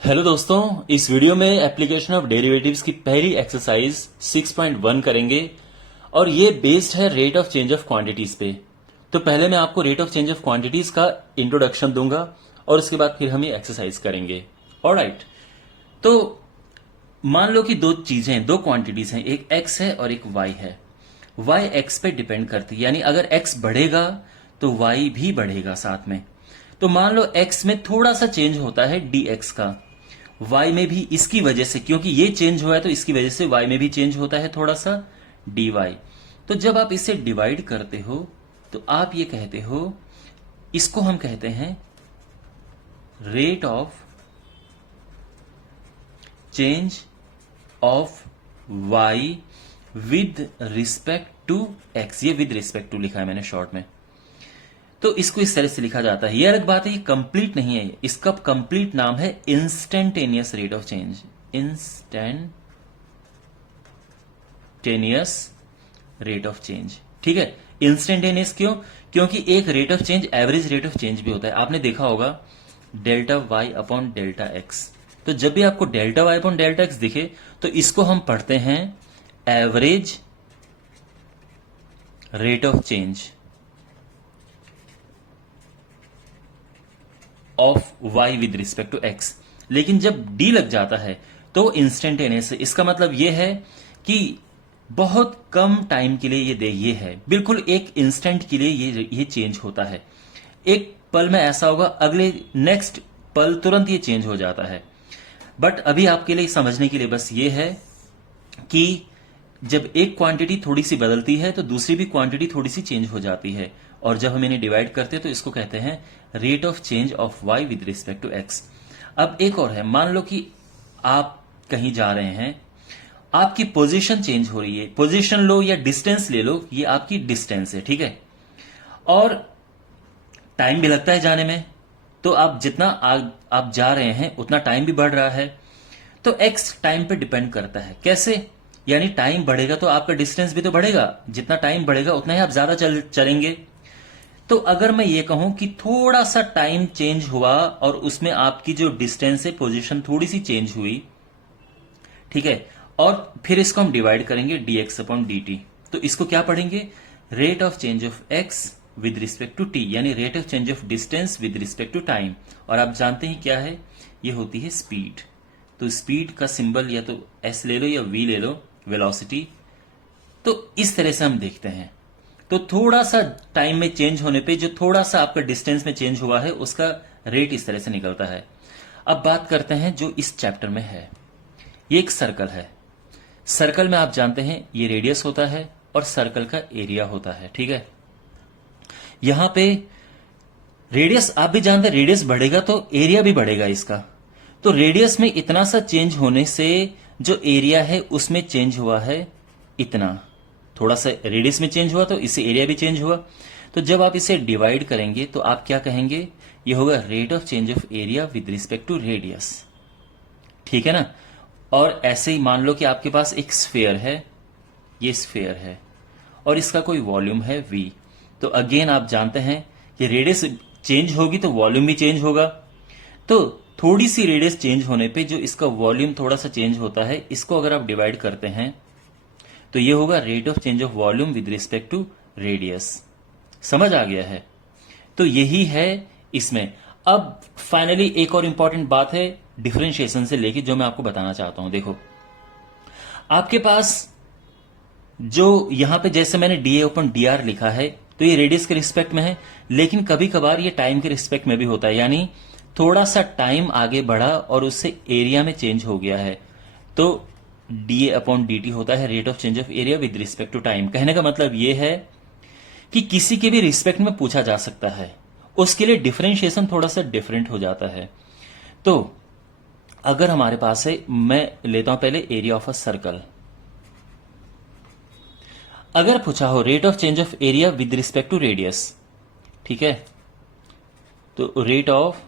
Hello दोस्तों, इस video में एप्लीकेशन ऑफ डेरिवेटिव्स की पहली एक्सरसाइज 6.1 करेंगे और ये बेस्ड है rate of change of quantities पे। तो पहले मैं आपको rate of change of quantities का इंट्रोडक्शन दूंगा और उसके बाद फिर हम ये एक्सरसाइज करेंगे। ऑलराइट, तो मान लो कि दो चीजें हैं, दो क्वांटिटीज हैं, एक एक्स है और एक वाई है। वाई एक्स पे डिपेंड करती है, यानी अगर एक्स बढ़ेगा तो वाई भी बढ़ेगा साथ में। तो मान लो एक्स में थोड़ा सा चेंज होता है डी एक्स का, वाई में भी इसकी वजह से, क्योंकि ये चेंज हुआ है तो इसकी वजह से वाई में भी चेंज होता है थोड़ा सा डी वाई। तो जब आप इसे डिवाइड करते हो तो आप ये कहते हो, इसको हम कहते हैं rate of change of y with respect to x. ये विद रिस्पेक्ट टू लिखा है मैंने शॉर्ट में, तो इसको इस तरह से लिखा जाता है। ये अलग बात है, ये कंप्लीट नहीं है, इसका कंप्लीट नाम है instantaneous rate of change. Instantaneous rate of change, ठीक है। इंस्टेंटेनियस क्यों? क्योंकि एक rate of change average rate of change भी होता है। आपने देखा होगा delta y upon delta x. तो जब भी आपको delta y upon delta x दिखे तो इसको हम पढ़ते हैं average rate of change of y with respect to x। लेकिन जब d लग जाता है तो इंस्टेंटेनियस। इसका मतलब यह है कि बहुत कम टाइम के लिए ये है, बिल्कुल एक इंस्टेंट के लिए ये चेंज होता है। एक पल में ऐसा होगा, अगले नेक्स्ट पल तुरंत ये चेंज हो जाता है। बट अभी आपके लिए समझने के लिए बस ये है कि जब एक क्वांटिटी थोड़ी सी बदलती है तो दूसरी भी क्वांटिटी थोड़ी सी चेंज हो जाती है, और जब हम इन्हें डिवाइड करते हैं तो इसको कहते हैं rate of change of y with respect to x. अब एक और है, मान लो कि आप कहीं जा रहे हैं, आपकी पोजीशन चेंज हो रही है, पोजीशन लो या डिस्टेंस ले लो, ये आपकी डिस्टेंस है, ठीक है, और टाइम भी लगता है जाने में। तो आप जितना आप जा रहे हैं उतना टाइम भी बढ़ रहा है। तो एक्स टाइम पे डिपेंड करता है। कैसे? यानी टाइम बढ़ेगा तो आपका डिस्टेंस भी तो बढ़ेगा, जितना टाइम बढ़ेगा उतना ही आप ज्यादा चलेंगे। तो अगर मैं ये कहूं कि थोड़ा सा टाइम चेंज हुआ और उसमें आपकी जो डिस्टेंस है, पोजीशन थोड़ी सी चेंज हुई, ठीक है, और फिर इसको हम डिवाइड करेंगे dx अपॉन dt। तो इसको क्या पढ़ेंगे? Rate of change of x with respect to t, यानी rate of change of distance with respect to time. और आप जानते हैं क्या है, ये होती है स्पीड। तो स्पीड का सिंबल या तो s ले लो या v ले लो, वेलोसिटी। तो इस तरह से हम देखते हैं। तो थोड़ा सा टाइम में चेंज होने पे जो थोड़ा सा आपका डिस्टेंस में चेंज हुआ है उसका रेट इस तरह से निकलता है। अब बात करते हैं जो इस चैप्टर में है। ये एक सर्कल है। सर्कल में आप जानते हैं ये रेडियस होता है और सर्कल का एरिया होता है, ठीक है। यहां पे रेडियस आप भी जानते हैं, रेडियस बढ़ेगा तो एरिया भी बढ़ेगा इसका। तो रेडियस में इतना सा चेंज होने से जो एरिया है उसमें चेंज हुआ है इतना, थोड़ा सा रेडियस में चेंज हुआ तो इससे एरिया भी चेंज हुआ। तो जब आप इसे डिवाइड करेंगे तो आप क्या कहेंगे? ये होगा rate of change of area with respect to radius, ठीक है ना। और ऐसे ही मान लो कि आपके पास एक स्फीयर है, ये स्फीयर है और इसका कोई वॉल्यूम है v। तो अगेन आप जानते हैं कि रेडियस चेंज होगी तो वॉल्यूम भी चेंज होगा। तो थोड़ी सी रेडियस चेंज होने पे जो इसका वॉल्यूम थोड़ा सा चेंज होता है, इसको अगर आप डिवाइड करते हैं तो ये होगा rate of change of volume with respect to radius. समझ आ गया है? तो यही है इसमें। अब फाइनली एक और इंपॉर्टेंट बात है डिफरेंशिएशन से लेके, जो मैं आपको बताना चाहता हूं। देखो, आपके पास जो यहां पे जैसे मैंने डी ओपन डी आर लिखा है तो ये रेडियस के रिस्पेक्ट में है, लेकिन कभी कभार ये टाइम के रिस्पेक्ट में भी होता है। यानी थोड़ा सा टाइम आगे बढ़ा और उससे एरिया में चेंज हो गया है, तो डी अपॉन डी टी होता है rate of change of area with respect to time. कहने का मतलब यह है कि किसी के भी रिस्पेक्ट में पूछा जा सकता है, उसके लिए डिफरेंशिएशन थोड़ा सा डिफरेंट हो जाता है। तो अगर हमारे पास है, मैं लेता हूं पहले एरिया ऑफ अ सर्कल। अगर पूछा हो rate of change of area with respect to radius, ठीक है, तो rate of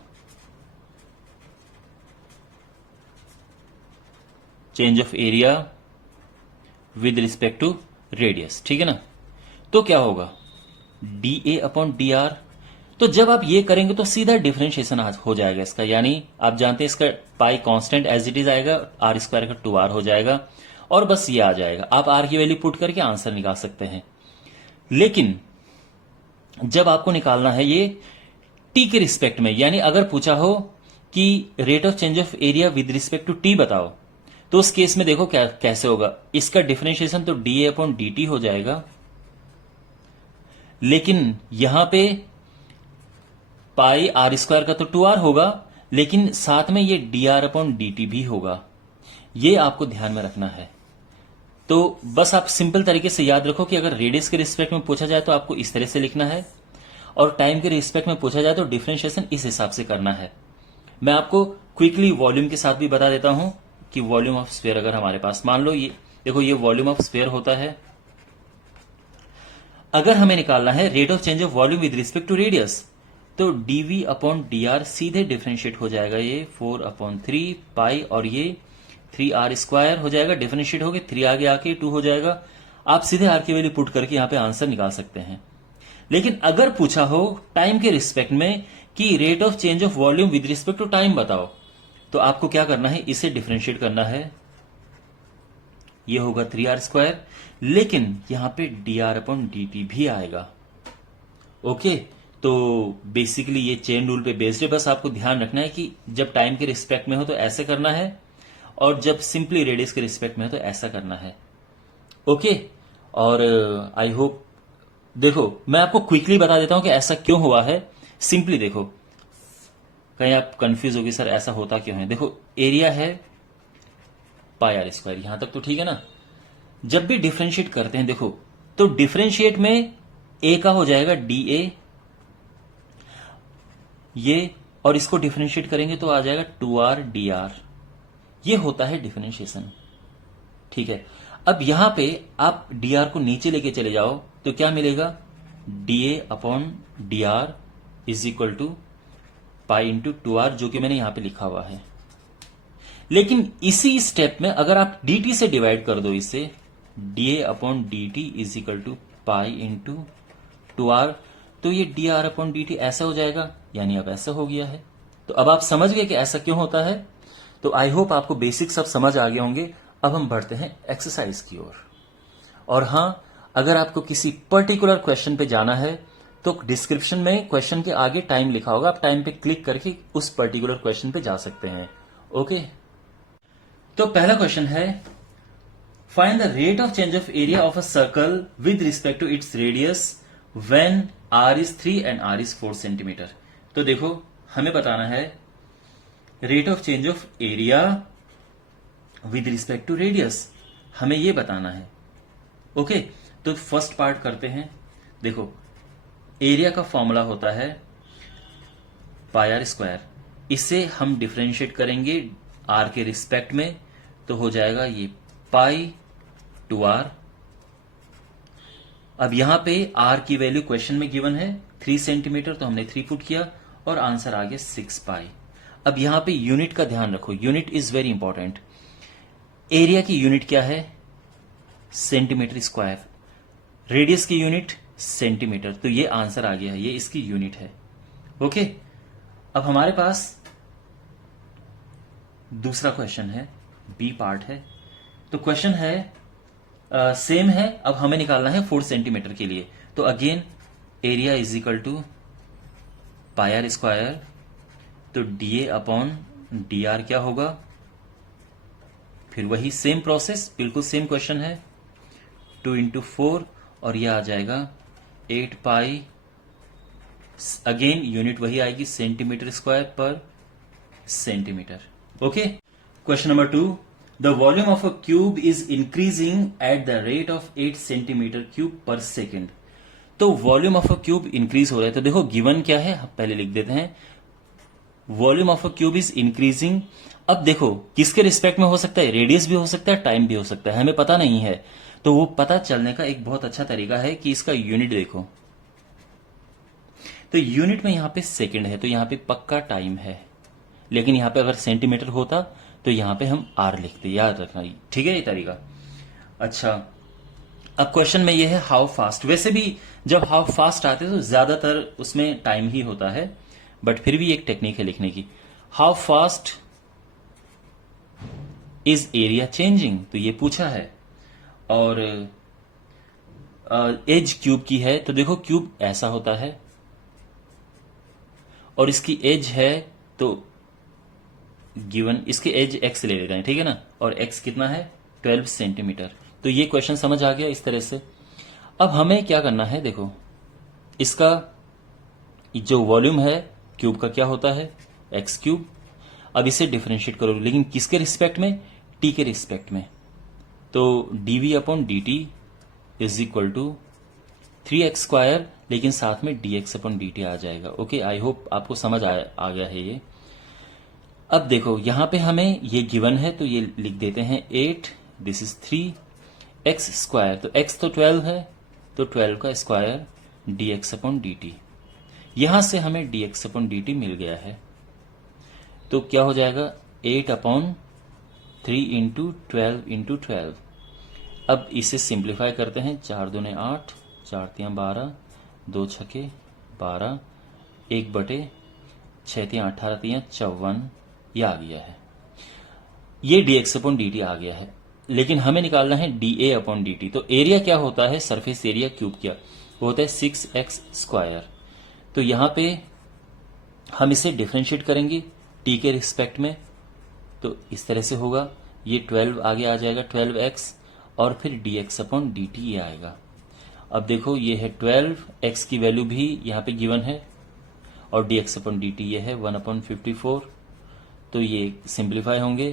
change of area with respect to radius, ठीक है ना। तो क्या होगा? D A upon D R. तो जब आप ये करेंगे तो सीधा डिफरेंशिएशन हो जाएगा इसका, यानी आप जानते हैं इसका pi constant as it is आएगा, आर स्क्वायर का 2r हो जाएगा और बस ये आ जाएगा। आप आर की वैल्यू पुट करके आंसर निकाल सकते हैं। लेकिन जब आपको निकालना है ये टी के रिस्पेक्ट में, यानी अगर पूछा हो कि rate of change of area with respect to T बताओ, तो उस केस में देखो क्या कैसे होगा। इसका डिफरेंशिएशन तो डी अपॉन डी टी हो जाएगा, लेकिन यहां पे पाई आर स्क्वायर का तो 2r होगा, लेकिन साथ में ये D R upon D T भी होगा। ये आपको ध्यान में रखना है। तो बस आप सिंपल तरीके से याद रखो कि अगर रेडियस के रिस्पेक्ट में पूछा जाए तो आपको इस तरह से लिखना है, और टाइम के रिस्पेक्ट में पूछा जाए तो डिफरेंशिएशन इस हिसाब से करना है। मैं आपको क्विकली वॉल्यूम के साथ भी बता देता हूं कि वॉल्यूम ऑफ स्फीयर अगर हमारे पास, मान लो ये देखो, ये वॉल्यूम ऑफ स्फीयर होता है। अगर हमें निकालना है rate of change of volume with respect to radius, तो dv अपॉन dr सीधे डिफरेंशिएट हो जाएगा, ये 4/3 पाई और ये 3r स्क्वायर हो जाएगा, डिफरेंशिएट हो गए, 3 आगे आके 2 हो जाएगा। आप सीधे r की वैल्यू पुट करके यहां पे आंसर निकाल सकते हैं। लेकिन अगर पूछा हो टाइम के रिस्पेक्ट में कि rate of change of volume with respect to time बताओ, तो आपको क्या करना है, इसे डिफरेंशिएट करना है। ये होगा 3r स्क्वायर, लेकिन यहां पे dr अपॉन dt भी आएगा। ओके, तो बेसिकली ये चेन रूल पे बेस्ड है। बस आपको ध्यान रखना है कि जब टाइम के रिस्पेक्ट में हो तो ऐसे करना है, और जब सिंपली रेडियस के रिस्पेक्ट में हो तो ऐसा करना है। ओके, और आई होप, देखो मैं आपको क्विकली बता देता हूं कि ऐसा क्यों हुआ है। सिंपली देखो, कहीं आप कंफ्यूज होगी सर ऐसा होता क्यों है। देखो एरिया है पाई आर स्क्वायर, यहां तक तो ठीक है ना। जब भी डिफरेंशिएट करते हैं देखो, तो डिफरेंशिएट में ए का हो जाएगा डी ए, ये, और इसको डिफरेंशिएट करेंगे तो आ जाएगा 2r dr। ये होता है डिफरेंशिएशन, ठीक है। अब यहां पे आप dr को नीचे लेके चले जाओ तो क्या मिलेगा, dA upon dr is equal to pi into 2r, जो कि मैंने यहां पे लिखा हुआ है। लेकिन इसी स्टेप में अगर आप dt से डिवाइड कर दो इसे, dA upon dt is equal to pi into 2r, तो ये dr अपॉन dt ऐसा हो जाएगा, यानी अब ऐसा हो गया है। तो अब आप समझ गए कि ऐसा क्यों होता है। तो आई होप आपको बेसिक सब समझ आ गए होंगे। अब हम बढ़ते हैं एक्सरसाइज की ओर। और हां, अगर आपको किसी पर्टिकुलर क्वेश्चन पे जाना है तो डिस्क्रिप्शन में क्वेश्चन के आगे टाइम लिखा होगा, आप टाइम पे क्लिक करके उस पर्टिकुलर क्वेश्चन पे जा सकते हैं। ओके, तो पहला क्वेश्चन है, find the rate of change of area of a circle with respect to its radius when r is 3 and r is 4 centimetre. तो देखो हमें बताना है rate of change of area with respect to radius, हमें यह बताना है। Okay, तो फर्स्ट पार्ट करते हैं। देखो एरिया का फॉर्मूला होता है पाई आर स्क्वायर, इसे हम डिफरेंशिएट करेंगे r के रिस्पेक्ट में, तो हो जाएगा ये पाई 2r। अब यहां पे r की वैल्यू क्वेश्चन में गिवन है 3 सेंटीमीटर, तो हमने 3 पुट किया और आंसर आ गया 6 पाई। अब यहां पे यूनिट का ध्यान रखो, unit is very important. Area की यूनिट क्या है, सेंटीमीटर स्क्वायर, रेडियस की यूनिट सेंटीमीटर, तो ये आंसर आ गया है, ये इसकी यूनिट है। ओके, अब हमारे पास दूसरा क्वेश्चन है, बी पार्ट है। तो क्वेश्चन है सेम है, अब हमें निकालना है 4 सेंटीमीटर के लिए। तो again area is equal to pi R square, तो डीए अपॉन डी आर क्या होगा, फिर वही सेम प्रोसेस, बिल्कुल सेम क्वेश्चन है, 2 इंटू 4 और यह आ जाएगा 8 पाई, अगेन यूनिट वही आएगी centimetre square per centimetre. Okay, question number 2, the volume of a cube is increasing at the rate of 8 centimetre cube पर सेकेंड। तो volume of a cube increase हो रहा है, तो देखो गिवन क्या है, पहले लिख देते हैं, volume of a cube is increasing. अब देखो किसके रिस्पेक्ट में हो सकता है, रेडियस भी हो सकता है, टाइम भी हो सकता है, हमें पता नहीं है। तो वो पता चलने का एक बहुत अच्छा तरीका है कि इसका यूनिट देखो, तो यूनिट में यहां पे सेकंड है, तो यहां पे पक्का टाइम है। लेकिन यहां पे अगर सेंटीमीटर होता तो यहां पे हम आर लिखते, याद रखना, ठीक है ये तरीका। अच्छा, अब क्वेश्चन में ये है हाउ फास्ट। वैसे भी जब हाउ फास्ट आते हैं तो ज्यादातर उसमें टाइम ही होता है, बट फिर भी एक टेक्निक है लिखने की। How fast is area changing, तो ये पूछा है। और एज क्यूब की है, तो देखो क्यूब ऐसा होता है और इसकी एज है, तो गिवन इसके एज एक्स ले लेते हैं, ठीक है ना। और एक्स कितना है 12 सेंटीमीटर। तो ये क्वेश्चन समझ आ गया इस तरह से। अब हमें क्या करना है, देखो इसका जो वॉल्यूम है क्यूब का क्या होता है एक्स क्यूब। अब इसे डिफरेंशिएट करो, लेकिन किसके रिस्पेक्ट में, टी के रिस्पेक्ट में। तो dv upon D T is equal to 3x², लेकिन साथ में dx अपॉन डी टी आ जाएगा। ओके, आई होप आपको समझ आ गया है ये। अब देखो यहां पे हमें ये गिवन है, तो ये लिख देते हैं 8, दिस इज 3x², तो x तो 12 है, तो 12 का square dx upon D T. यहां से हमें dx अपॉन डी टी मिल गया है, तो क्या हो जाएगा 8 अपॉन 3 इंटू 12 इंटू 12। अब इसे सिंप्लीफाई करते हैं, 4 दूने 8, 4 तियां 12, 2 छके 12, 1 बटे 6 तियां 18 तियां 54, यह आ गया है। ये dx अपॉन डी टी आ गया है, लेकिन हमें निकालना है dA अपॉन डी टी। तो एरिया क्या होता है, सरफेस एरिया क्यूब किया, वो होता है 6x²। तो यहां पे हम इसे डिफरेंशिएट करेंगे t के रिस्पेक्ट में, तो इस तरह से होगा, ये 12 आगे आ जाएगा 12x, और फिर dx अपॉन डी टी ये आएगा। अब देखो ये है 12, x की वैल्यू भी यहाँ पे गिवन है, और dx अपॉन डी टी ये है 1/54। तो ये सिंप्लीफाई होंगे,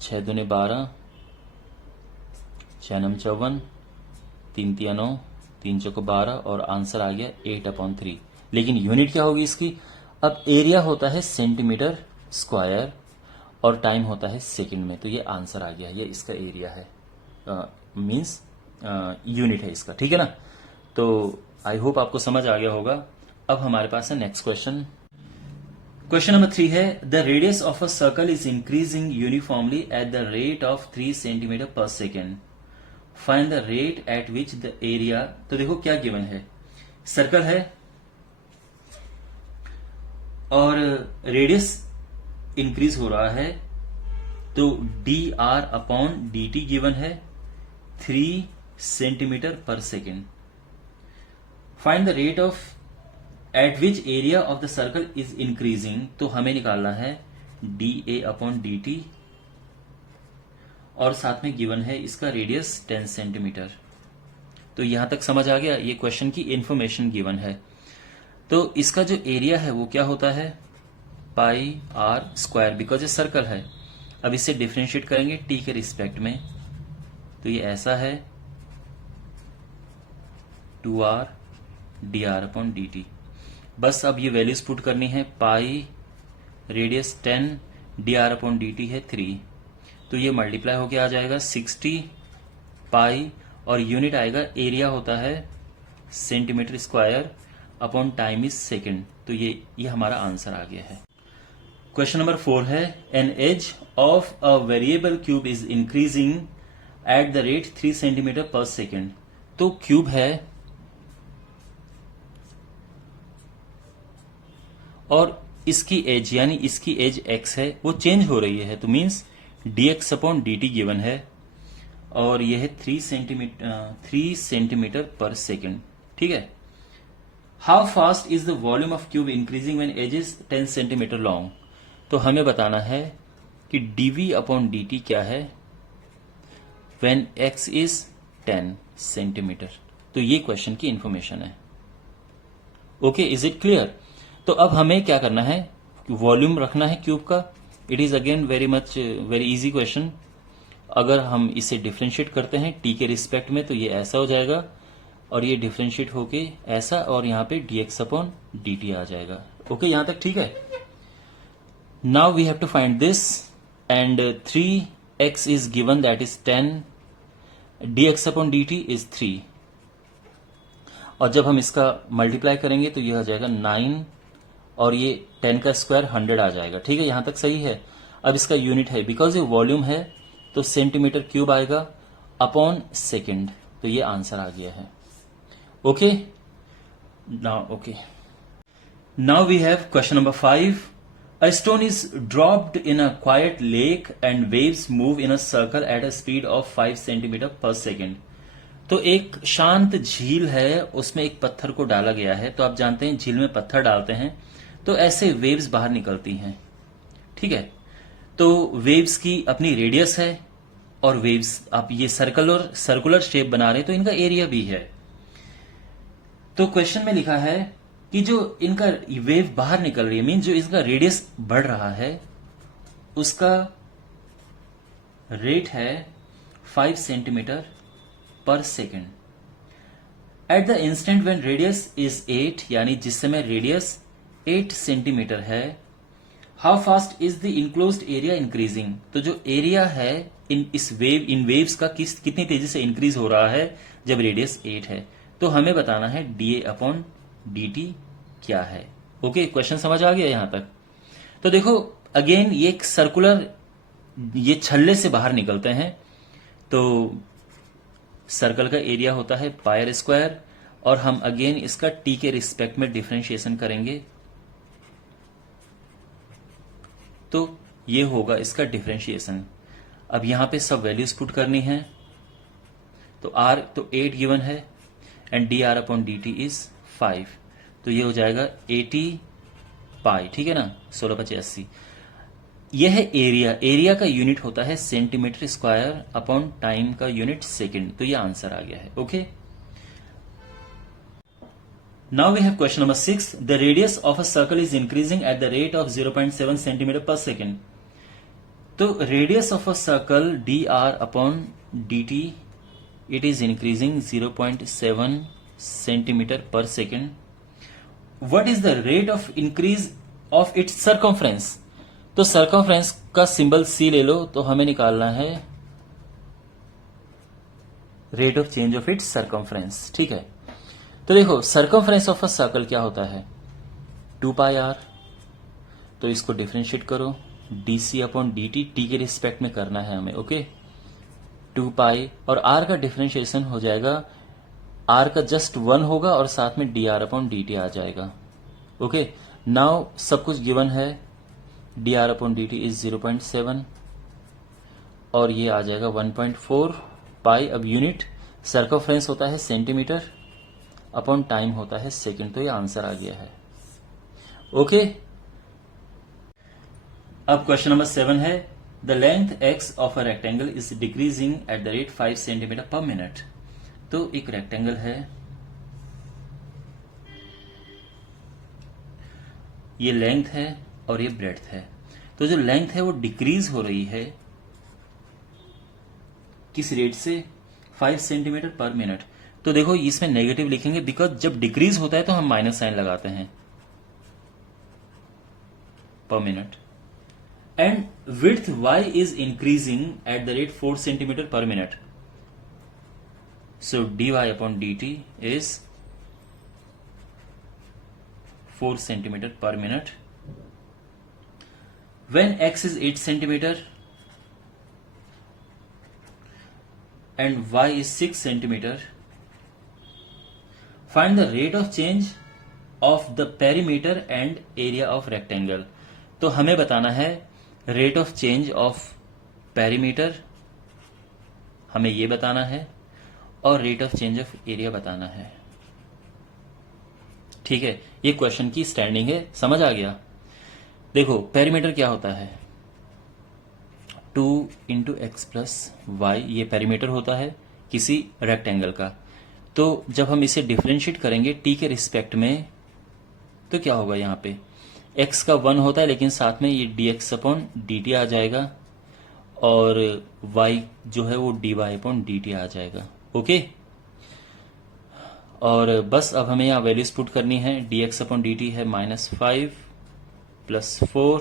6 दूने 12, 6 नम 54, 3 तिया 9, 3 चौको 12, और आंसर आ गया 8/3। लेकिन यूनिट क्या होगी इसकी, अब एरिया होता है सेंटीमीटर स्क्वायर और टाइम होता है सेकंड में, तो ये आंसर आ गया, ये इसका एरिया है, मींस यूनिट है इसका, ठीक है ना। तो आई होप आपको समझ आ गया होगा। अब हमारे पास है नेक्स्ट क्वेश्चन। क्वेश्चन नंबर 3 है, the radius of a circle is increasing uniformly at the rate of 3 centimetre per second, find the rate at which the area. तो देखो क्या गिवन है, सर्कल है और रेडियस इंक्रीज हो रहा है, तो D R upon D T given है 3 centimetre per second. Find the rate of eight which area of the circle is increasing, तो हमें निकालना है D A upon D T, और साथ में गिवन है इसका रेडियस 10 सेंटीमीटर। तो यहां तक समझ आ गया, ये क्वेश्चन की इंफॉर्मेशन गिवन है। तो इसका जो एरिया है वो क्या होता है पाई आर स्क्वायर, बिकॉज ये सर्कल है। अब इसे डिफरेंशिएट करेंगे टी के रिस्पेक्ट में, तो ये ऐसा है 2r dr upon D T. बस अब ये वैल्यूज पुट करनी है, पाई radius 10 dr upon D T है 3, तो ये मल्टीप्लाई होके आ जाएगा 60 पाई, और यूनिट आएगा, एरिया होता है centimetre square upon time is second. तो ये हमारा आंसर आ गया है। क्वेश्चन नंबर 4 है, an edge of a variable cube is increasing at the rate 3 centimetre per second. तो क्यूब है और इसकी एज, यानी इसकी एज x है, वो चेंज हो रही है, तो means dx upon D T given है, और ये है 3 सेंटीमीटर पर सेकेंड, ठीक है। How fast is the volume of cube increasing when edge is 10 centimetre long. तो हमें बताना है कि dv अपॉन डी टी क्या है व्हेन x इज 10 सेंटीमीटर। तो ये क्वेश्चन की इंफॉर्मेशन है। Okay, is it clear. तो अब हमें क्या करना है, वॉल्यूम रखना है क्यूब का। It is again very easy question. अगर हम इसे डिफरेंशिएट करते हैं टी के रिस्पेक्ट में, तो ये ऐसा हो जाएगा, और ये डिफरेंशिएट होके ऐसा, और यहाँ पे dx अपॉन डी टी आ जाएगा। ओके, यहां तक ठीक है। Now we have to find this, and 3x is given, that is 10, dx upon D T is 3, और जब हम इसका मल्टीप्लाई करेंगे तो यह हो जाएगा 9, और ये 10 का स्क्वायर 100 आ जाएगा, ठीक है, यहां तक सही है। अब इसका यूनिट है, बिकॉज ये वॉल्यूम है तो सेंटीमीटर क्यूब आएगा, अपॉन सेकेंड। तो ये आंसर आ गया है। Okay now we have question number 5। A stone is dropped in a quiet lake and waves move in a circle at a speed of 5 centimeter per second। तो एक शांत झील है, उसमें एक पत्थर को डाला गया है। तो आप जानते हैं झील में पत्थर डालते हैं तो ऐसे वेव्स बाहर निकलती हैं, ठीक है। तो वेव्स की अपनी रेडियस है और वेव्स आप ये सर्कुलर शेप बना रहे हैं तो इनका एरिया भी है। तो क्वेश्चन में लिखा है कि जो इनका वेव बाहर निकल रही है, मीन जो इसका रेडियस बढ़ रहा है उसका रेट है 5 centimetre per second. At the instant when radius is 8, यानी जिस समय रेडियस 8 सेंटीमीटर है, how fast is the enclosed area increasing. तो जो एरिया है इन वेव्स का कितनी तेजी से इंक्रीज हो रहा है जब रेडियस 8 है। तो हमें बताना है dA अपॉन dt क्या है। ओके, क्वेश्चन समझ आ गया यहां तक। तो देखो अगेन ये एक सर्कुलर, ये छल्ले से बाहर निकलते हैं तो सर्कल का एरिया होता है पायर स्क्वायर, और हम अगेन इसका t के रिस्पेक्ट में डिफरेंशिएशन करेंगे तो ये होगा इसका डिफरेंशिएशन। अब यहां पे सब वैल्यूज पुट करनी है। तो r तो 8 गिवन है and dr upon dt is 5। तो ये हो जाएगा 80 पाई, ठीक है ना, 16/80। यह है एरिया का यूनिट होता है सेंटीमीटर स्क्वायर अपॉन टाइम का यूनिट सेकंड। तो ये आंसर आ गया है। Okay, now we have question number 6। The radius of a circle is increasing at the rate of 0.7 centimetre per second. तो radius of a circle dr upon dt it is increasing 0.7 centimeter per second. What is the rate of increase of its circumference? तो circumference का symbol C ले लो, तो हमें निकालना है rate of change of its circumference, ठीक है। तो देखो circumference of a circle क्या होता है 2 pi r। तो इसको डिफरेंशिएट करो, dc अपॉन dt t के रिस्पेक्ट में करना है हमें। ओके, 2 पाई और r का डिफरेंशिएशन हो जाएगा, r का जस्ट 1 होगा और साथ में dr अपॉन dt आ जाएगा। ओके, नाउ सब कुछ गिवन है, dr अपॉन dt इज 0.7 और ये आ जाएगा 1.4 पाई। अब यूनिट सर्कमफ्रेंस होता है सेंटीमीटर अपॉन टाइम होता है सेकेंड। तो ये आंसर आ गया है। ओके, अब क्वेश्चन नंबर 7 है the length x of a rectangle is decreasing eight the rate 5 centimetre पर मिनट। तो एक रेक्टेंगल है, ये लेंथ है और ये ब्रेड्थ है। तो जो लेंथ है वो डिक्रीज हो रही है किस रेट से 5 सेंटीमीटर पर मिनट। तो देखो इसमें नेगेटिव लिखेंगे बिकॉज जब डिक्रीज होता है तो हम माइनस साइन लगाते हैं पर minute. And width y is increasing at the rate 4 centimeter per minute. So dy upon dt is 4 centimeter per minute. When x is 8 centimeter and y is 6 centimeter, find the rate of change of the perimeter and area of rectangle. तो हमें बताना है rate of change of perimeter, हमें ये बताना है, और rate of change of area बताना है। ठीक है, ये क्वेश्चन की स्टैंडिंग है, समझ आ गया। देखो पेरीमीटर क्या होता है 2 इंटू एक्स प्लस वाई, ये पेरीमीटर होता है किसी रेक्टेंगल का। तो जब हम इसे डिफरेंशिएट करेंगे टी के रिस्पेक्ट में तो क्या होगा, यहाँ पे x का 1 होता है लेकिन साथ में ये dx अपॉन dt आ जाएगा और y जो है वो dy अपॉन dt आ जाएगा। ओके, और बस अब हमें यहाँ वैल्यूज पुट करनी है। dx अपॉन dt है -5 + 4,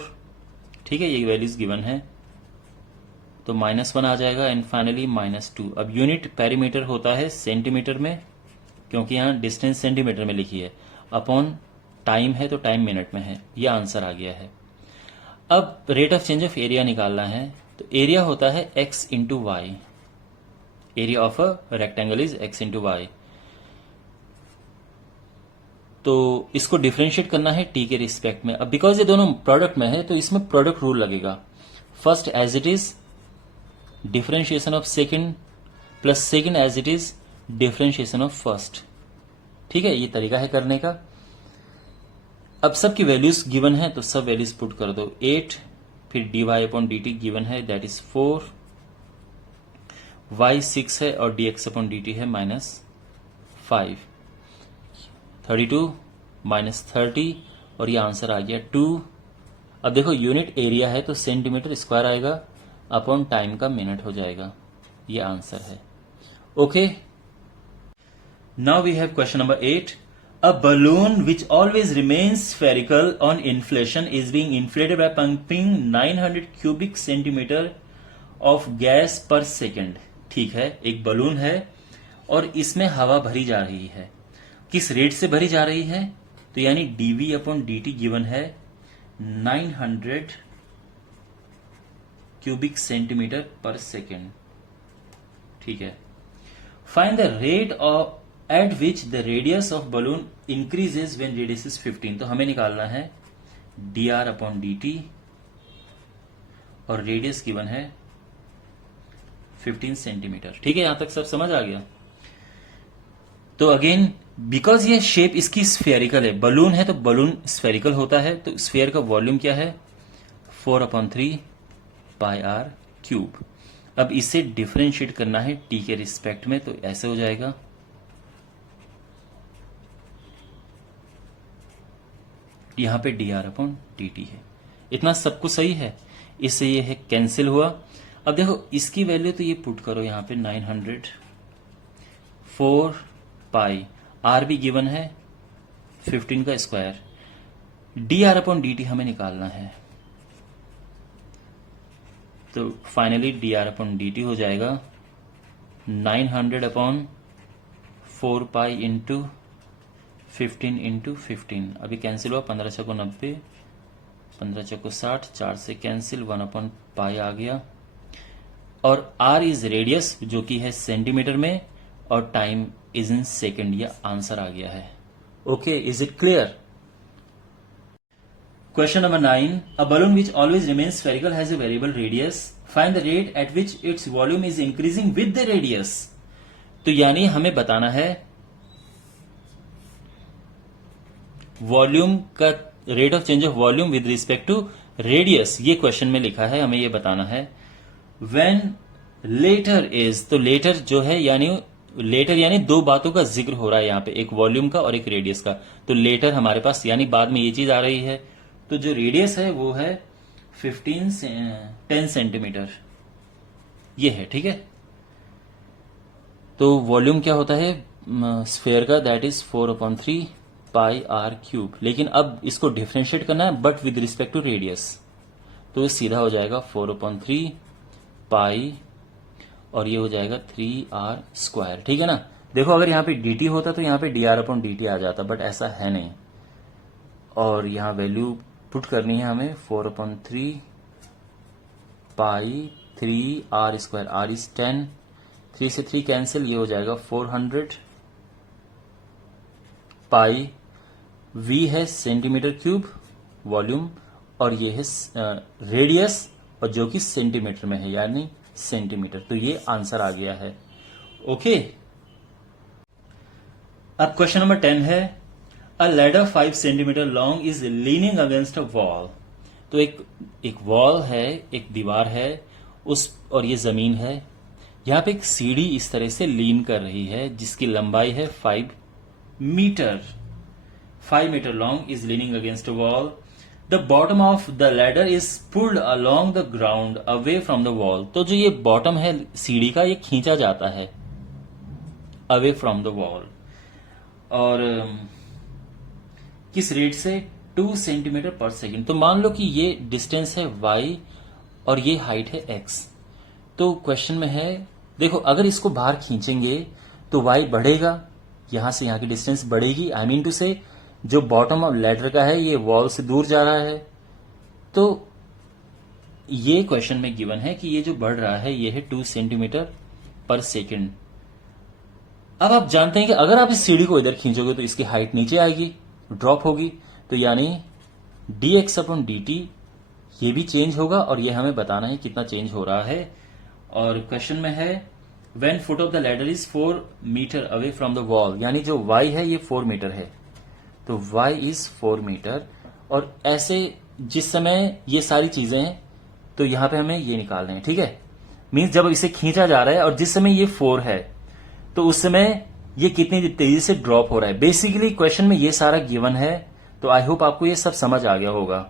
ठीक है, ये वैल्यूज गिवन है तो -1 आ जाएगा एंड फाइनली -2। अब यूनिट पेरीमीटर होता है सेंटीमीटर में क्योंकि यहाँ डिस्टेंस सेंटीमीटर में लिखी है, अपॉन टाइम है तो टाइम मिनट में है। यह आंसर आ गया है। अब rate of change of area निकालना है, तो एरिया होता है x into Y. Area of a rectangle is x into Y. तो इसको डिफरेंशिएट करना है t के रिस्पेक्ट में। अब बिकॉज ये दोनों प्रोडक्ट में है तो इसमें प्रोडक्ट रूल लगेगा। First as it is differentiation of second plus second as it is differentiation of first. ठीक है, ये तरीका है करने का। अब सबकी वैल्यूज गिवन है तो सब वैल्यूज पुट कर दो। 8 फिर dy अपॉन dt गिवन है दैट इज 4, y 6 है और dx अपॉन dt है -5, 32 -30 और ये आंसर आ गया 2। अब देखो यूनिट एरिया है तो सेंटीमीटर स्क्वायर आएगा अपॉन टाइम का मिनट हो जाएगा। ये आंसर है। Okay, now we have question number 8। A balloon which always remains spherical on inflation is being inflated by pumping 900 cubic centimeter of gas per second। ठीक है, एक balloon है और इसमें हवा भरी जा रही है। किस रेट से भरी जा रही है? तो यानी dv अपॉन dt गिवन है 900 क्यूबिक सेंटीमीटर पर सेकेंड। ठीक है, find the rate of eight which the radius of balloon increases when radius is 15। तो हमें निकालना है dr अपॉन dt और रेडियस गिवन है 15 सेंटीमीटर। ठीक है, यहां तक सब समझ आ गया। तो अगेन बिकॉज ये शेप इसकी स्फेरिकल है, बलून है तो बलून स्फेरिकल होता है, तो स्फेयर का वॉल्यूम क्या है 4/3 पाई आर क्यूब। अब इसे डिफरेंशिएट करना है t के रिस्पेक्ट में, तो ऐसे हो जाएगा यहां पे dr अपॉन dt है। इतना सब कुछ सही है, इससे ये है कैंसिल हुआ। अब देखो इसकी वैल्यू तो ये पुट करो यहां पे 900, 4 पाई आर भी गिवन है 15 का स्क्वायर, dr अपॉन dt हमें निकालना है। तो फाइनली dr अपॉन dt हो जाएगा 900 अपॉन 4 पाई इंटू 15 इंटू 15। अभी कैंसिल हुआ, 15 छको 90, 15 छको 60, 4 से कैंसिल, 1 अपॉन पाई आ गया। और r इज रेडियस जो कि है सेंटीमीटर में और टाइम इज इन सेकेंड। ये आंसर आ गया है। Okay, is it clear? Question number 9. A balloon which always remains spherical has a variable radius. Find the rate at which its volume is increasing with the radius. तो यानी हमें बताना है volume का rate of change of volume with respect to radius. ये question में लिखा है, हमें ये बताना है। When later is, तो लेटर जो है यानी लेटर यानी दो बातों का जिक्र हो रहा है यहाँ पे, एक वॉल्यूम का और एक रेडियस का। तो लेटर हमारे पास यानी बाद में ये चीज आ रही है। तो जो रेडियस है वो है 10 सेंटीमीटर, ये है। ठीक है, तो वॉल्यूम क्या होता है स्फेयर का, that is 4/3 pi r cube. लेकिन अब इसको डिफरेंशिएट करना है but with respect to radius, तो ये सीधा हो जाएगा 4/3 पाई और ये हो जाएगा 3r स्क्वायर। ठीक है ना। देखो अगर यहाँ पे dt होता तो यहाँ पे dr अपॉन dt आ जाता, बट ऐसा है नहीं। और यहाँ वैल्यू पुट करनी है हमें 4/3 पाई 3r स्क्वायर, r इज 10, 3 से 3 कैंसिल, ये हो जाएगा 400 पाई। v है सेंटीमीटर क्यूब वॉल्यूम और ये है रेडियस और जो कि सेंटीमीटर में है यानी सेंटीमीटर। तो ये आंसर आ गया है। ओके, अब क्वेश्चन नंबर 10 है अ ladder 5 centimetre long is leaning against a wall. तो एक वॉल है, एक दीवार है उस और ये जमीन है। यहां पे एक सीढ़ी इस तरह से लीन कर रही है जिसकी लंबाई है 5 metre. 5 metre long is leaning against a wall. The bottom of the ladder is pulled along the ground away from the wall। तो जो ये बॉटम है सीढ़ी का ये खींचा जाता है away from the wall। और किस रेट से 2 सेंटीमीटर पर सेकेंड। तो मान लो कि ये डिस्टेंस है y और ये हाइट है x। तो क्वेश्चन में है देखो अगर इसको बाहर खींचेंगे तो y बढ़ेगा, यहां से यहां की डिस्टेंस बढ़ेगी। आई मीन टू से जो बॉटम ऑफ लैडर का है ये वॉल से दूर जा रहा है। तो ये क्वेश्चन में गिवन है कि ये जो बढ़ रहा है ये है 2 सेंटीमीटर पर सेकेंड। अब आप जानते हैं कि अगर आप इस सीढ़ी को इधर खींचोगे तो इसकी हाइट नीचे आएगी, ड्रॉप होगी, तो यानी dx अपॉन dt ये भी चेंज होगा और ये हमें बताना है कितना चेंज हो रहा है। और क्वेश्चन में है when foot of the ladder is 4 metre away from the wall, यानी जो y है ये 4 मीटर है, तो y इज 4 मीटर। और ऐसे जिस समय ये सारी चीजें हैं तो यहां पे हमें ये निकालना है, ठीक है। मीन्स जब इसे खींचा जा रहा है और जिस समय ये 4 है तो उस समय ये कितनी तेजी से ड्रॉप हो रहा है। बेसिकली क्वेश्चन में ये सारा गिवन है, तो आई होप आपको ये सब समझ आ गया होगा।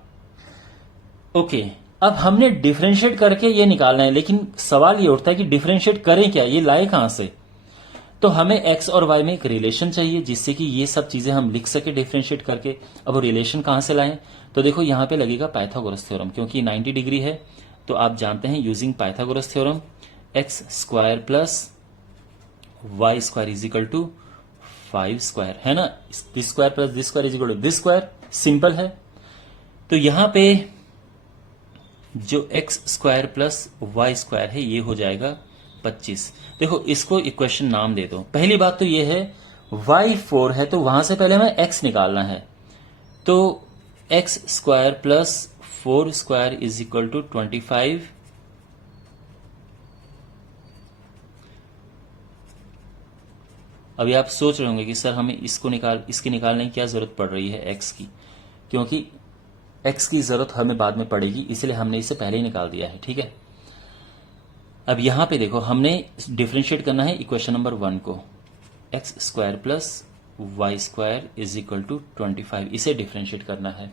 ओके, अब हमने डिफरेंशिएट करके ये निकालना है, लेकिन सवाल ये उठता है कि डिफरेंशिएट करें क्या, ये लाए कहां से। तो हमें x और y में एक रिलेशन चाहिए जिससे कि ये सब चीजें हम लिख सके डिफरेंशिएट करके। अब वो रिलेशन कहां से लाएं, तो देखो यहां पे लगेगा पाइथागोरस थ्योरम, क्योंकि 90 डिग्री है तो आप जानते हैं using Pythagoras theorem x square plus y square is equal to 5 square, है ना। This square plus this square is equal to this square, simple है। तो यहां पे जो x square plus y square है ये हो जाएगा 25। देखो इसको इक्वेशन नाम दे दो। पहली बात तो ये है y 4 है तो वहां से पहले हमें x निकालना है, तो x square plus 4 square is equal to 25। अभी आप सोच रहे होंगे कि सर हमें इसकी निकालने की क्या जरूरत पड़ रही है x की, क्योंकि x की जरूरत हमें बाद में पड़ेगी, इसलिए हमने इसे पहले ही निकाल दिया है, ठीक है। अब यहां पे देखो हमने डिफरेंशिएट करना है इक्वेशन नंबर 1 को, x square plus y square is equal to 25, इसे डिफरेंशिएट करना है।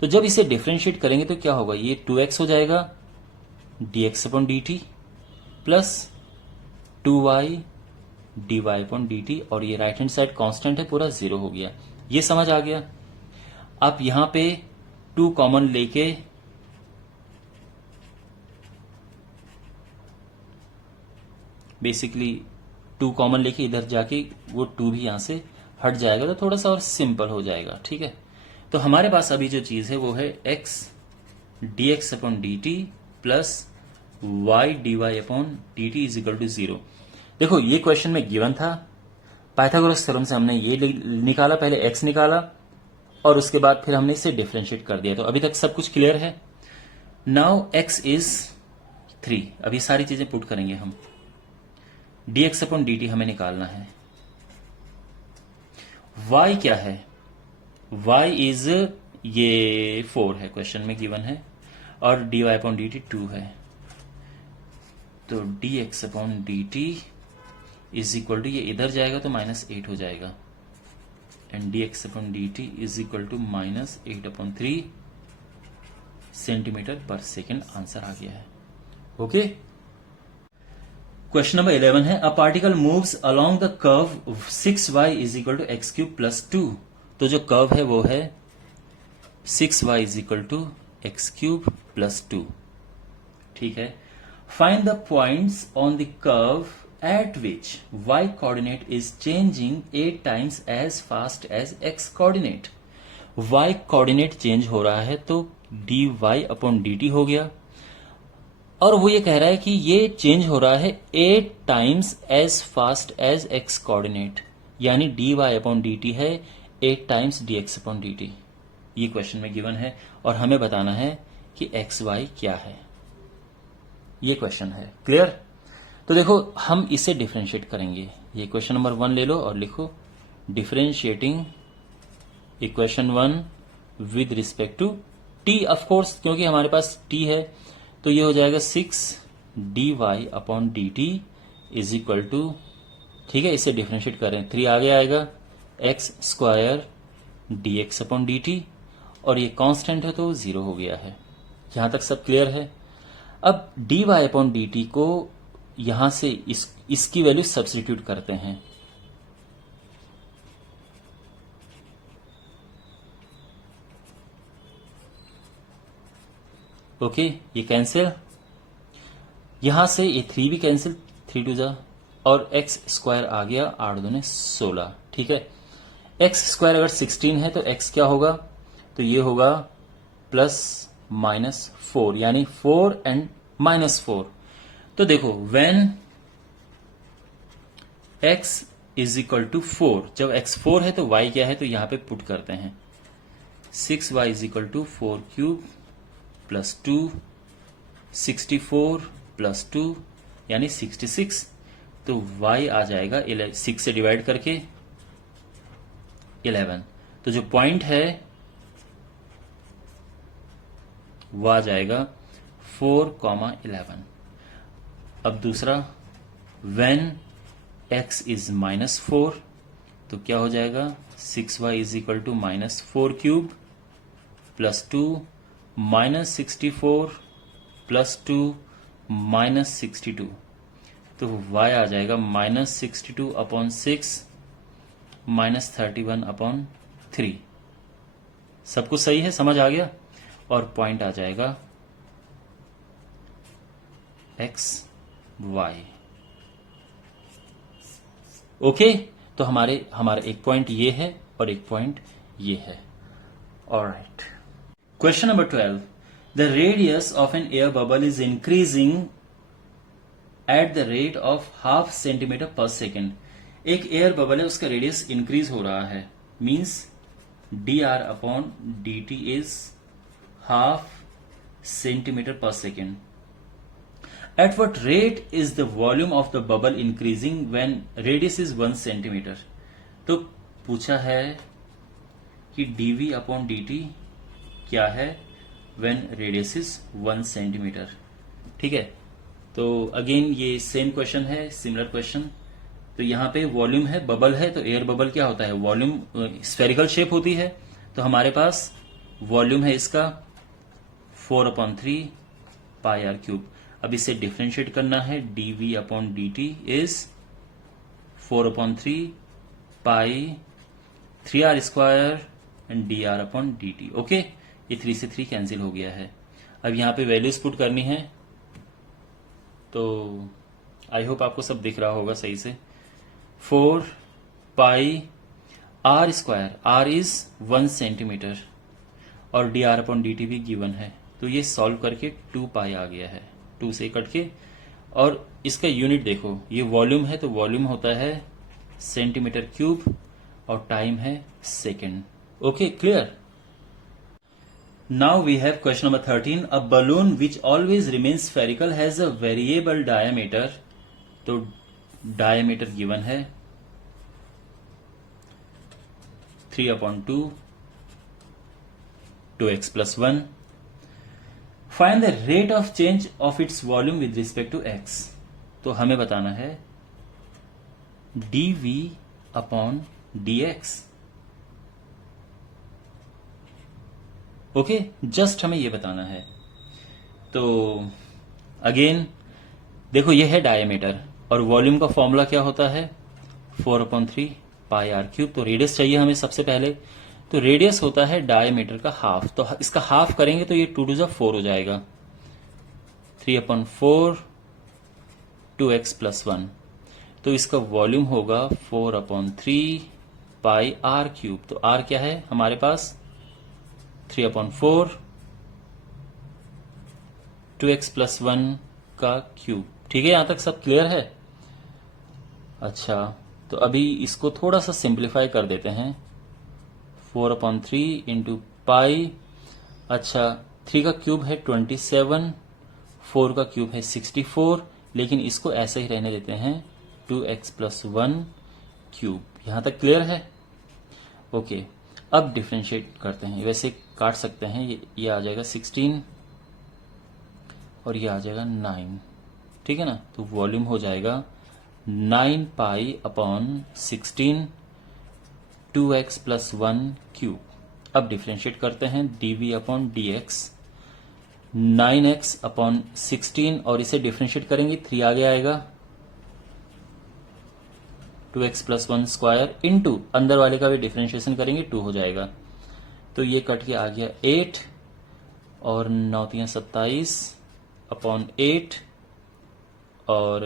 तो जब इसे डिफरेंशिएट करेंगे तो क्या होगा, ये 2x हो जाएगा dx upon dt plus 2y dy upon dt, और ये राइट हैंड साइड कांस्टेंट है पूरा 0 हो गया। ये समझ आ गया। आप यहां पे 2 कॉमन लेके बेसिकली 2 कॉमन लेके इधर जाके वो 2 भी यहां से हट जाएगा तो थोड़ा सा और सिंपल हो जाएगा, ठीक है। तो हमारे पास अभी जो चीज है वो है x dx upon dt plus y dy upon dt is equal to 0। देखो ये क्वेश्चन में गिवन था, पाइथागोरस थ्योरम से हमने ये निकाला, पहले x निकाला और उसके बाद फिर हमने इसे डिफरेंशिएट कर दिया। तो अभी तक सब कुछ क्लियर है। नाउ x इज 3, अभी सारी चीजें पुट करेंगे हम। dx अपॉन dt हमें निकालना है। y क्या है, y इज ये 4 है, क्वेश्चन में गिवन है, और dy अपॉन dt 2 है। तो dx upon dt is equal to, ये इधर जाएगा तो -8 हो जाएगा, and dx upon dt is equal to -8 upon 3 centimetre per second. Answer आ गया है। ओके, क्वेश्चन नंबर 11 है, a particle moves along the curve 6y is equal to x cube plus 2। तो जो कर्व है वो है 6y is equal to x cube plus 2, ठीक है। Find the points on the curve at which y coordinate is changing 8 times as fast as x coordinate. y coordinate change हो रहा है तो dy अपॉन dt हो गया, और वो ये कह रहा है कि ये चेंज हो रहा है 8 times as fast as x coordinate, यानी dy अपॉन dt है 8 टाइम्स dx अपॉन dt। ये क्वेश्चन में गिवन है और हमें बताना है कि x y क्या है। ये क्वेश्चन है, क्लियर। तो देखो हम इसे डिफरेंशिएट करेंगे। ये क्वेश्चन नंबर 1 ले लो और लिखो differentiating equation 1 with respect to t, of course क्योंकि हमारे पास t है, तो ये हो जाएगा 6 dy upon dt is equal to, ठीक है, इसे डिफरेंशिएट करें 3 आगे आएगा x square dx upon dt, और ये कांस्टेंट है तो 0 हो गया है। यहां तक सब क्लियर है। अब dy अपॉन dt को यहां से इसकी वैल्यू सब्स्टिट्यूट करते हैं। ओके, ये कैंसिल, यहां से ये 3 भी कैंसिल, 3 टू जा, और एक्स स्क्वायर आ गया 8 दूने 16, ठीक है। एक्स स्क्वायर अगर 16 है तो एक्स क्या होगा, तो ये होगा +-4, यानी 4 एंड -4। तो देखो when x is equal to 4। जब x 4 है तो y क्या है, तो यहां पे पुट करते हैं 6y is equal to 4 cube plus 2 64 plus 2 यानी 66। तो y आ जाएगा 6 से डिवाइड करके 11। तो जो पॉइंट है वो आ जाएगा 4,11। अब दूसरा when x इज -4 तो क्या हो जाएगा 6y is equal to -4 cube plus 2 -64 plus 2 -62। तो y आ जाएगा -62 अपॉन 6 -31 अपॉन 3। सब कुछ सही है, समझ आ गया। और पॉइंट आ जाएगा x y। ओके, तो हमारा एक पॉइंट ये है और एक पॉइंट ये है। All right, question number 12। The radius of an air bubble is increasing at the rate of half centimetre per second. एक एयर बबल है, उसका रेडियस इंक्रीज हो रहा है, means dr upon dt is half centimetre per second. At what rate is the volume of the bubble increasing when radius is 1 centimeter? तो पूछा है कि dv अपॉन dt क्या है when radius is 1 centimeter। ठीक है, तो अगेन ये सेम क्वेश्चन है, सिमिलर क्वेश्चन। तो यहाँ पे वॉल्यूम है, बबल है, तो एयर बबल क्या होता है, वॉल्यूम स्फेरिकल शेप होती है। तो हमारे पास वॉल्यूम है इसका 4/3 पाई आर क्यूब। अब इसे डिफ्रेंशिएट करना है, dv upon dt is 4/3 pi 3r² and dr upon dt। Okay, ये 3 से 3 कैंसिल हो गया है। अब यहाँ पे वैल्यूज पुट करनी है, तो आई होप आपको सब दिख रहा होगा सही से। 4 पाई r², r इज 1 सेंटीमीटर और dr अपॉन dt भी गिवन है, तो ये सॉल्व करके 2 पाई आ गया है, 2 से कट के। और इसका यूनिट देखो, ये वॉल्यूम है तो वॉल्यूम होता है सेंटीमीटर क्यूब और टाइम है second. Okay, clear. Now we have question number 13। A balloon which always remains spherical has a variable diameter. तो डायमीटर गिवन है 3/2 2x + 1। Find the rate of change of its volume with respect to x। तो हमें बताना है dv upon dx। Okay, just हमें ये बताना है। तो अगेन देखो, ये है डायमीटर और वॉल्यूम का फॉर्मूला क्या होता है 4/3 पाई आर क्यूब। तो रेडियस चाहिए हमें सबसे पहले, तो रेडियस होता है डायमीटर का हाफ। तो इसका हाफ करेंगे तो ये 2 to 4 हो जाएगा, 3/4 2x + 1। तो इसका वॉल्यूम होगा 4/3 पाई आर क्यूब। तो r क्या है हमारे पास 3/4 2x + 1 का क्यूब। ठीक है, यहां तक सब क्लियर है। अच्छा, तो अभी इसको थोड़ा सा सिंप्लीफाई कर देते हैं। 4/3 इंटू पाई, अच्छा 3 का क्यूब है 27, 4 का क्यूब है 64, लेकिन इसको ऐसे ही रहने देते हैं 2x + 1 क्यूब। यहां तक क्लियर है। ओके, अब डिफ्रेंशिएट करते हैं, वैसे काट सकते हैं, ये आ जाएगा 16 और ये आ जाएगा 9। ठीक है ना, तो वॉल्यूम हो जाएगा 9 पाई अपॉन 16 2x + 1 क्यूब। अब डिफ्रेंशिएट करते हैं, dv upon dx 9x upon 16 और इसे डिफ्रेंशिएट करेंगे 3 आगे आएगा, 2x + 1 स्क्वायर इंटू अंदर वाले का भी डिफ्रेंशिएशन करेंगे 2 हो जाएगा। तो ये कट के आ गया 8 और 9 × 27 अपॉन 8 और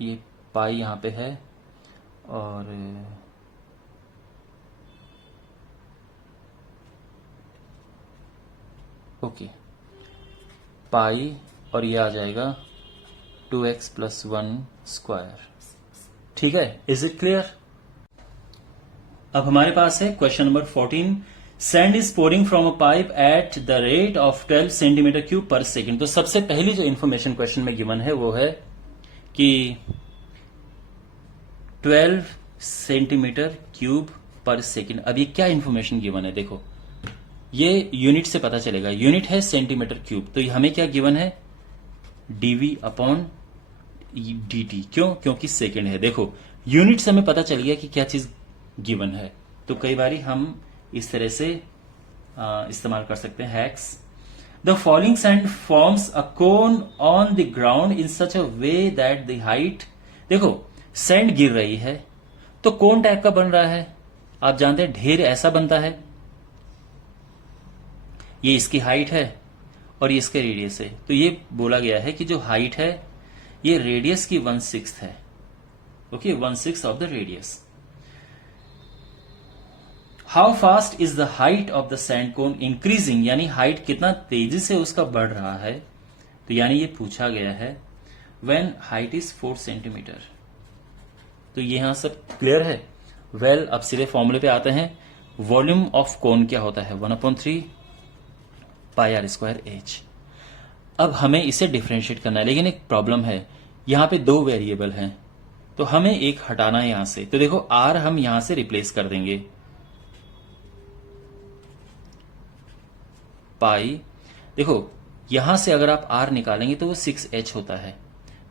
ये पाई यहां पे है और ओके पाई और ये आ जाएगा 2x प्लस 1 स्क्वायर। ठीक है, इज इट क्लियर? अब हमारे पास है question number 14। Sand is pouring from a pipe eight the rate of 12 centimetre cube पर सेकेंड। तो सबसे पहली जो इन्फॉर्मेशन क्वेश्चन में गिवन है वो है कि 12 सेंटीमीटर क्यूब पर सेकेंड। अब ये क्या इन्फॉर्मेशन गिवन है? देखो, ये यूनिट से पता चलेगा। यूनिट है सेंटीमीटर क्यूब, तो हमें क्या गिवन है? Dv upon dt। क्यों? क्योंकि सेकेंड है। देखो, यूनिट से हमें पता चल गया कि क्या चीज गिवन है। तो कई बारी हम इस तरह से इस्तेमाल कर सकते हैं hacks. The falling sand forms a cone on the ground in such a way that the height. देखो, सैंड गिर रही है तो कोन टाइप का बन रहा है। आप जानते हैं ढेर ऐसा बनता है। ये इसकी हाइट है और ये इसके रेडियस है। तो ये बोला गया है कि जो हाइट है ये रेडियस की 1/6 है। Okay, 1/6 of the radius. How fast is the height of the sand cone increasing, यानी हाइट कितना तेजी से उसका बढ़ रहा है। तो यानी ये पूछा गया है व्हेन हाइट इज 4 सेंटीमीटर। तो ये यहां सब क्लियर है। वेल, अब सीधे फॉर्मूले पे आते हैं। वॉल्यूम ऑफ कोन क्या होता है? 1/3 पाई आर स्क्वायर एच। अब हमें इसे डिफरेंशिएट करना है, लेकिन एक प्रॉब्लम है। यहां पे 2 वेरिएबल हैं, तो हमें एक हटाना है यहां से। तो देखो, आर हम यहां से रिप्लेस कर देंगे। पाई, देखो यहां से अगर आप आर निकालेंगे तो वो 6h होता है।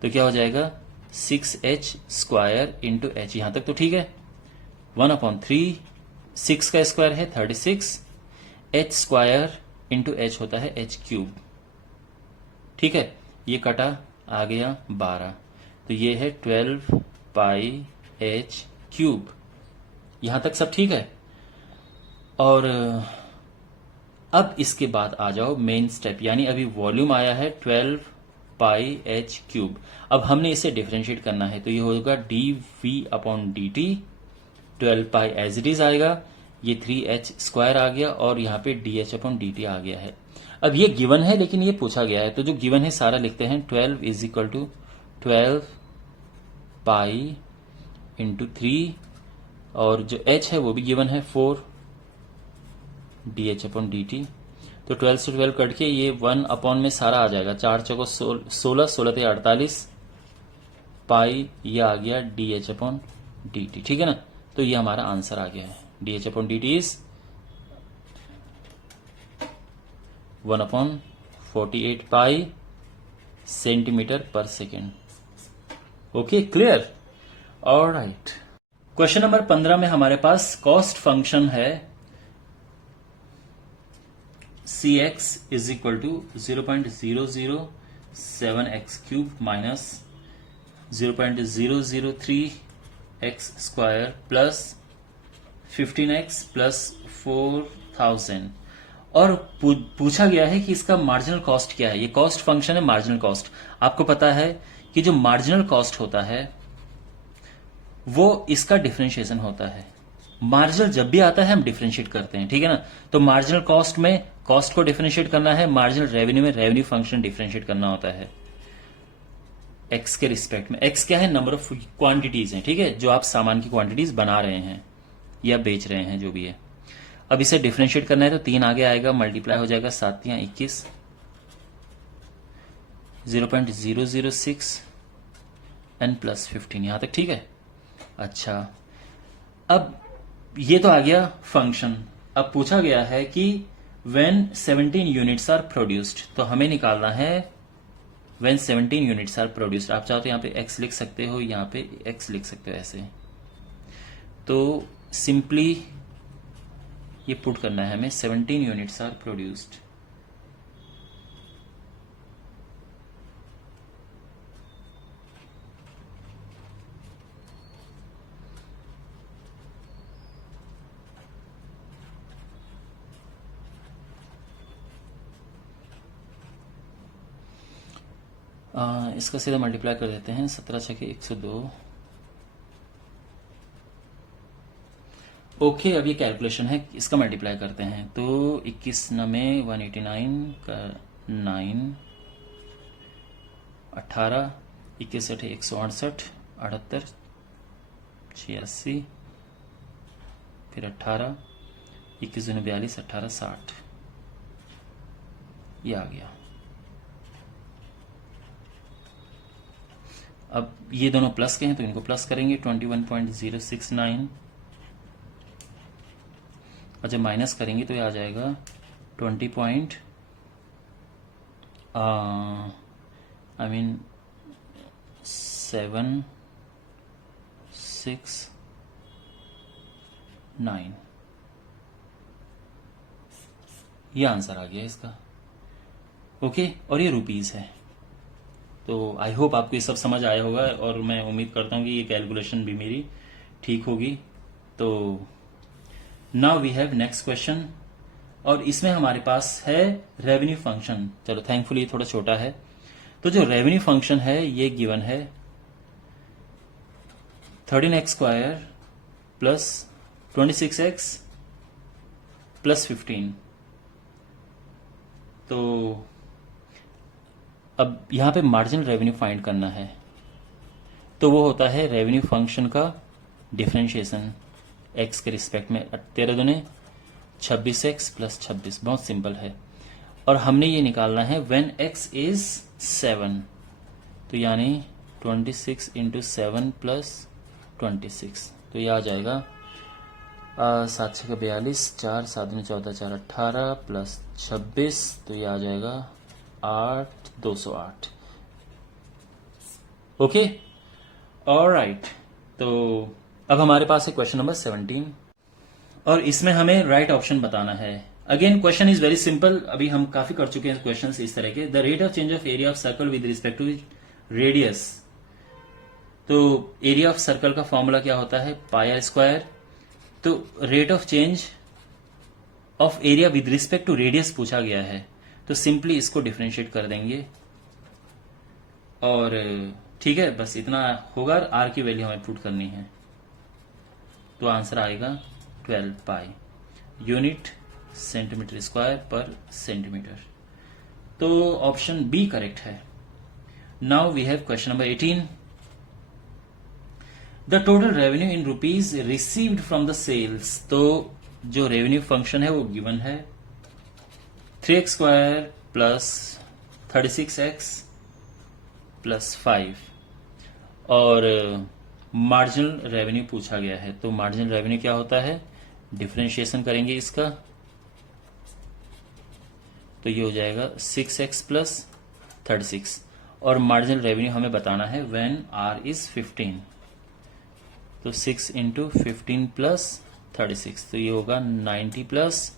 तो क्या हो जाएगा? 6h square into H. यहां तक तो ठीक है। 1/3, 6 का स्क्वायर है 36, h स्क्वायर इंटू एच होता है h क्यूब। ठीक है, ये कटा, आ गया 12। तो ये है 12 पाई h क्यूब। यहां तक सब ठीक है। और अब इसके बाद आ जाओ मेन स्टेप, यानी अभी वॉल्यूम आया है 12 पाई h क्यूब। अब हमने इसे डिफरेंशिएट करना है, तो ये होगा dv upon dt। 12 pi as it is आएगा, ये 3h स्क्वायर आ गया और यहाँ पे dh अपॉन dt आ गया है। अब ये गिवन है, लेकिन ये पूछा गया है, तो जो गिवन है सारा लिखते हैं। 12 is equal to 12 pi into 3, और जो h है वो भी गिवन है 4 dh अपॉन dt। तो 12 से 12 कट के ये 1 अपॉन में सारा आ जाएगा। 4 चौको 16, 16 × 48 पाई, ये आ गया dh अपॉन dt। ठीक है ना? तो ये हमारा आंसर आ गया है। dh upon dt is 1/48 pi centimetre per second. Okay, clear? Alright. Question number 15 में हमारे पास कॉस्ट फंक्शन है cx is equal to 0.007x cube minus 0.003x square plus 15x plus 4000। और पूछा गया है कि इसका मार्जिनल कॉस्ट क्या है। ये कॉस्ट फंक्शन है मार्जिनल कॉस्ट। आपको पता है कि जो मार्जिनल कॉस्ट होता है वो इसका डिफरेंशिएशन होता है। मार्जिनल जब भी आता है हम डिफरेंशिएट करते हैं, ठीक है ना? तो मार्जिनल कॉस्ट में कॉस्ट को डिफरेंशिएट करना है, मार्जिनल रेवेन्यू में रेवेन्यू फंक्शन डिफरेंशिएट करना होता है एक्स के रिस्पेक्ट में। एक्स क्या है? नंबर ऑफ क्वांटिटीज है, ठीक है, जो आप सामान की क्वांटिटीज बना रहे हैं या बेच रहे हैं, जो भी है। अब इसे डिफरेंशिएट करना है तो 3 आगे आएगा, मल्टीप्लाई हो जाएगा 7 या 21, 0.006 n प्लस 15। यहां तक ठीक है? अच्छा, अब ये तो आ गया फंक्शन। अब पूछा गया है कि व्हेन 17 यूनिट्स आर प्रोड्यूस्ड, तो हमें निकालना है व्हेन 17 यूनिट्स आर प्रोड्यूस्ड। आप चाहो तो यहाँ पे x लिख सकते हो, यहाँ पे x लिख सकते हो ऐसे। तो सिंपली ये पुट करना है हमें, 17 यूनिट्स आर प्रोड्यूस्ड। इसका सीधा मल्टीप्लाई कर देते हैं, 17 छके 102। ओके, अब ये कैलकुलेशन है, इसका मल्टीप्लाई करते हैं। तो 21 नमे 189 का 9, 18 21 8 168, 78, 86, फिर 18, 21 दूनी 42, 18 60, ये आ गया। अब ये दोनों प्लस के हैं तो इनको प्लस करेंगे, 21.069, और जब माइनस करेंगे तो ये आ जाएगा 20. I mean 7 6 9, ये आंसर आ गया इसका। ओके, और ये रुपीस है। तो आई होप आपको ये सब समझ आया होगा, और मैं उम्मीद करता हूँ कि ये कैलकुलेशन भी मेरी ठीक होगी। तो now we have next question, और इसमें हमारे पास है रेवेन्यू फंक्शन। चलो थैंकफुली ये थोड़ा छोटा है। तो जो रेवेन्यू फंक्शन है ये गिवन है 13x² प्लस 26x प्लस 15। तो अब यहां पे मार्जिनल रेवेन्यू फाइंड करना है, तो वो होता है रेवेन्यू फंक्शन का डिफरेंशिएशन x के रिस्पेक्ट में। 13 दूने 26x प्लस 26, बहुत सिंपल है। और हमने ये निकालना है व्हेन x इज 7, तो यानी 26 इंटू 7 प्लस 26, तो ये आ जाएगा 7 6 42, 4 7 दूनी 14, 4 18 प्लस 26, तो ये आ जाएगा 8 208। Okay, alright. तो अब हमारे पास है क्वेश्चन नंबर 17, और इसमें हमें राइट ऑप्शन बताना है। Again question is very simple, अभी हम काफी कर चुके हैं क्वेश्चंस इस तरह के। The rate of change of area of circle with respect to radius. तो एरिया ऑफ सर्कल का फॉर्मूला क्या होता है, πr²। तो rate of change of area with respect to radius पूछा गया है, तो सिंपली इसको डिफरेंशिएट कर देंगे, और ठीक है, बस इतना होगा। आर की वैल्यू हमें पुट करनी है, तो आंसर आएगा 12 pi unit centimetre square per centimetre. तो ऑप्शन बी करेक्ट है। Now we have question number 18। The total revenue in rupees received from the sales. तो जो रेवेन्यू फंक्शन है वो गिवन है 3x² प्लस 36x प्लस 5, और marginal revenue पूछा गया है। तो मार्जिनल रेवेन्यू क्या होता है, डिफरेंशिएशन करेंगे इसका, तो ये हो जाएगा 6x प्लस 36, और मार्जिनल रेवेन्यू हमें बताना है व्हेन r इज 15, तो 6 इंटू 15 प्लस 36, तो ये होगा 90 plus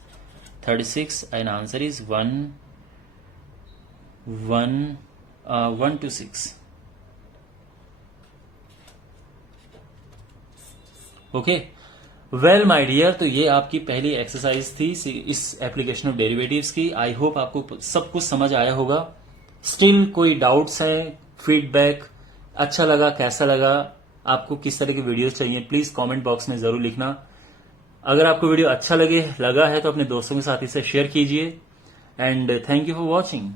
36, and answer is 126। Okay, well my dear, तो ये आपकी पहली एक्सरसाइज थी इस एप्लीकेशन ऑफ डेरिवेटिव्स की। आई होप आपको सब कुछ समझ आया होगा। स्टिल कोई डाउट्स है, फीडबैक, अच्छा लगा, कैसा लगा, आपको किस तरह की वीडियोस चाहिए, प्लीज कमेंट बॉक्स में जरूर लिखना। अगर आपको वीडियो अच्छा लगा है तो अपने दोस्तों के साथ इसे शेयर कीजिए, and thank you for watching.